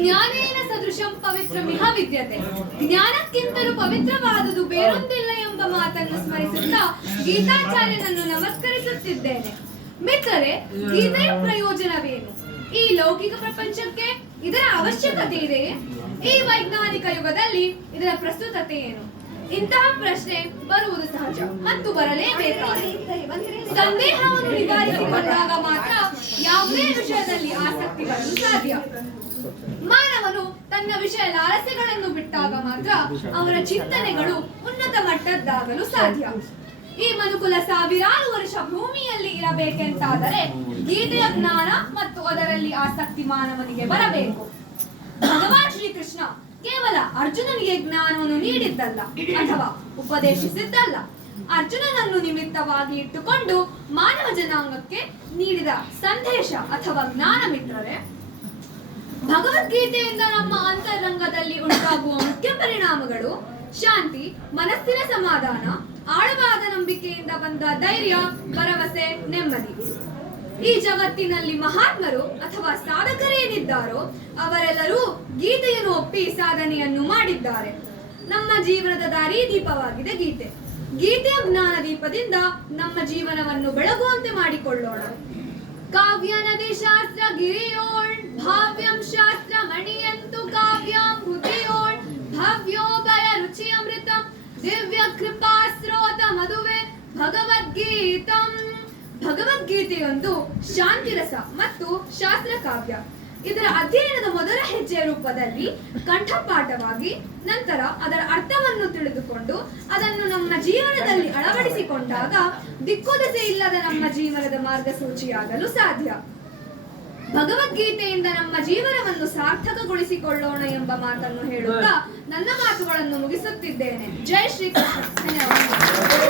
ಜ್ಞಾನೇನ ಸದೃಶಂ ಪವಿತ್ರಮಿಹ ವಿದ್ಯತೆ. ಜ್ಞಾನಕ್ಕಿಂತಲೂ ಪವಿತ್ರವಾದುದು ಬೇರೊಂದಿಲ್ಲ ಎಂಬ ಮಾತನ್ನು ಸ್ಮರಿಸುತ್ತಾ ಗೀತಾಚಾರ್ಯನನ್ನು ನಮಸ್ಕರಿಸುತ್ತಿದ್ದೇನೆ. ಮಿತ್ರರೇ, ಗೀತೆಯ ಪ್ರಯೋಜನವೇನು? ಈ ಲೌಕಿಕ ಪ್ರಪಂಚಕ್ಕೆ ಇದರ ಅವಶ್ಯಕತೆ ಇದೆಯೇ? ಈ ವೈಜ್ಞಾನಿಕ ಯುಗದಲ್ಲಿ ಇದರ ಪ್ರಸ್ತುತತೆ ಏನು? ಇಂತಹ ಪ್ರಶ್ನೆ ಬರುವುದು ಸಹಜ ಮತ್ತು ಬರಲೇಬೇಕಾಗಿದೆ. ಸಂದೇಹವನ್ನು ನಿವಾರಿಸಿಕೊಂಡಾಗ ಮಾತ್ರ ಯಾವುದೇ ವಿಷಯದಲ್ಲಿ ಆಸಕ್ತಿ ಬರಲು ಸಾಧ್ಯ. ಮಾನವನು ತನ್ನ ವಿಷಯ ಲಾಲಸೆಗಳನ್ನು ಬಿಟ್ಟಾಗ ಮಾತ್ರ ಅವನ ಚಿಂತನೆಗಳು ಉನ್ನತ ಮಟ್ಟದ್ದಾಗಲು ಸಾಧ್ಯ. ಈ ಮನುಕುಲ ಸಾವಿರಾರು ವರ್ಷ ಭೂಮಿಯಲ್ಲಿ ಇರಬೇಕೆಂತಾದರೆ ಗೀತೆಯ ಜ್ಞಾನ ಮತ್ತು ಅದರಲ್ಲಿ ಆಸಕ್ತಿ ಮಾನವನಿಗೆ ಬರಬೇಕು. ಭಗವಾನ್ ಶ್ರೀಕೃಷ್ಣ ಕೇವಲ ಅರ್ಜುನನಿಗೆ ಜ್ಞಾನವನ್ನು ನೀಡಿದ್ದಲ್ಲ ಅಥವಾ ಉಪದೇಶಿಸಿದ್ದಲ್ಲ. ಅರ್ಜುನನನ್ನು ನಿಮಿತ್ತವಾಗಿ ಇಟ್ಟುಕೊಂಡು ಮಾನವ ಜನಾಂಗಕ್ಕೆ ನೀಡಿದ ಸಂದೇಶ ಅಥವಾ ಜ್ಞಾನ ಮಿತ್ರರೇ, ಭಗವದ್ಗೀತೆಯಿಂದ ನಮ್ಮ ಅಂತರಂಗದಲ್ಲಿ ಉಂಟಾಗುವ ಮುಖ್ಯ ಪರಿಣಾಮಗಳು ಶಾಂತಿ, ಮನಸ್ಸಿನ ಸಮಾಧಾನ, ಆಳವಾದ ನಂಬಿಕೆಯಿಂದ ಬಂದ ಧೈರ್ಯ, ಭರವಸೆ, ನೆಮ್ಮದಿ. ಈ ಜಗತ್ತಿನಲ್ಲಿ ಮಹಾತ್ಮರು ಅಥವಾ ಸಾಧಕರೇನಿದ್ದಾರೋ ಅವರೆಲ್ಲರೂ ಗೀತೆಯನ್ನು ಒಪ್ಪಿ ಸಾಧನೆಯನ್ನು ಮಾಡಿದ್ದಾರೆ. ನಮ್ಮ ಜೀವನದ ದಾರಿದೀಪವಾಗಿದೆ ಗೀತೆ. ಗೀತೆಯ ಜ್ಞಾನ ದೀಪದಿಂದ ನಮ್ಮ ಜೀವನವನ್ನು ಬೆಳಗುವಂತೆ ಮಾಡಿಕೊಳ್ಳೋಣ. ಕಾವ್ಯ ನದಿ ಶಾಸ್ತ್ರ ಗಿರಿಯೋಳ್ ಭಾವ್ಯಂ ಶಾಸ್ತ್ರ ಮಣಿಯಂತು ಕಾವ್ಯಂ ಬುದ್ಧಿಯೋಳ್ ಭವ್ಯೋಭಯ ರುಚಿ ಅಮೃತ ದಿವ್ಯ ಕೃಪಾ ಸ್ರೋತ ಮದುವೆ ಭಗವದ್ಗೀತಂ. ಭಗವದ್ಗೀತೆಯೊಂದು ಶಾಂತಿರಸ ಮತ್ತು ಶಾಸ್ತ್ರ ಕಾವ್ಯ. ಇದರ ಅಧ್ಯಯನದ ಮೊದಲ ಹೆಜ್ಜೆಯ ರೂಪದಲ್ಲಿ ಕಂಠಪಾಠವಾಗಿ ನಂತರ ಅದರ ಅರ್ಥವನ್ನು ತಿಳಿದುಕೊಂಡು ಅದನ್ನು ನಮ್ಮ ಜೀವನದಲ್ಲಿ ಅಳವಡಿಸಿಕೊಂಡಾಗ ದಿಕ್ಕುದೆಸೆ ಇಲ್ಲದ ನಮ್ಮ ಜೀವನದ ಮಾರ್ಗಸೂಚಿಯಾಗಲು ಸಾಧ್ಯ. ಭಗವದ್ಗೀತೆಯಿಂದ ನಮ್ಮ ಜೀವನವನ್ನು ಸಾರ್ಥಕಗೊಳಿಸಿಕೊಳ್ಳೋಣ ಎಂಬ ಮಾತನ್ನು ಹೇಳುತ್ತಾ ನನ್ನ ಮಾತುಗಳನ್ನು ಮುಗಿಸುತ್ತಿದ್ದೇನೆ. ಜೈ ಶ್ರೀಕೃಷ್ಣ. ಧನ್ಯವಾದ.